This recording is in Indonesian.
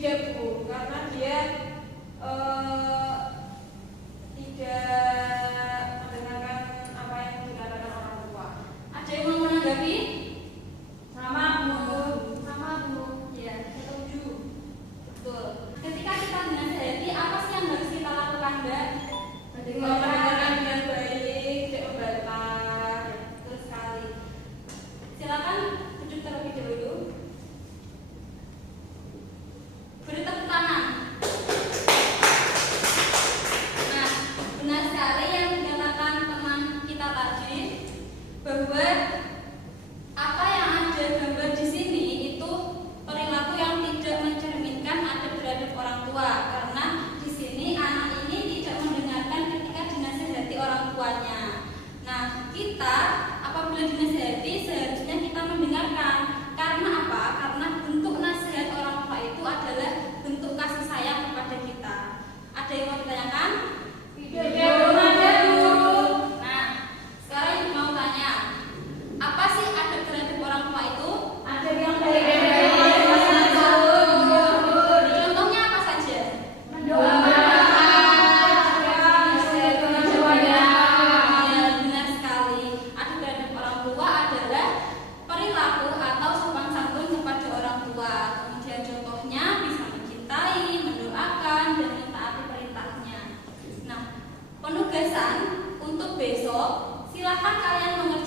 Tidak Bu, karena dia tidak mendengarkan apa yang dikatakan orang tua. Ada yang mau menanggapi? Sama Bu. Sama Bu. Ya, setuju. Betul. Ketika kita dinasihati, apa sih yang harus kita lakukan, Mbak? Mendengarkan dengan baik, tidak membantah. Betul sekali. Silakan duduk terlebih dahulu. Beri tepuk tangan. Nah, benar sekali yang dikatakan teman kita tadi bahwa apa yang ada gambar di sini itu perilaku yang tidak mencerminkan adab terhadap orang tua, karena di sini anak ini tidak mendengarkan ketika dinasihati orang tuanya. Nah, kita apabila dinasihati seharusnya kita mendengarkan. Karena apa? Karena bentuk nasihat orang tua itu adalah bentuk kasih sayang kepada kita. Ada yang mau ditanyakan? Belum ada Bu. Nah, sekarang ibu mau tanya, apa sih adab terhadap orang tua itu? Ada yang baik. Contohnya apa saja? Ya, benar sekali. Adab terhadap orang tua adalah perilaku atau sopan santun kepada orang tua. Kemudian contohnya bisa mencintai, mendoakan, dan mentaati perintahnya. Nah, penugasan untuk besok, silakan kalian mengerjakan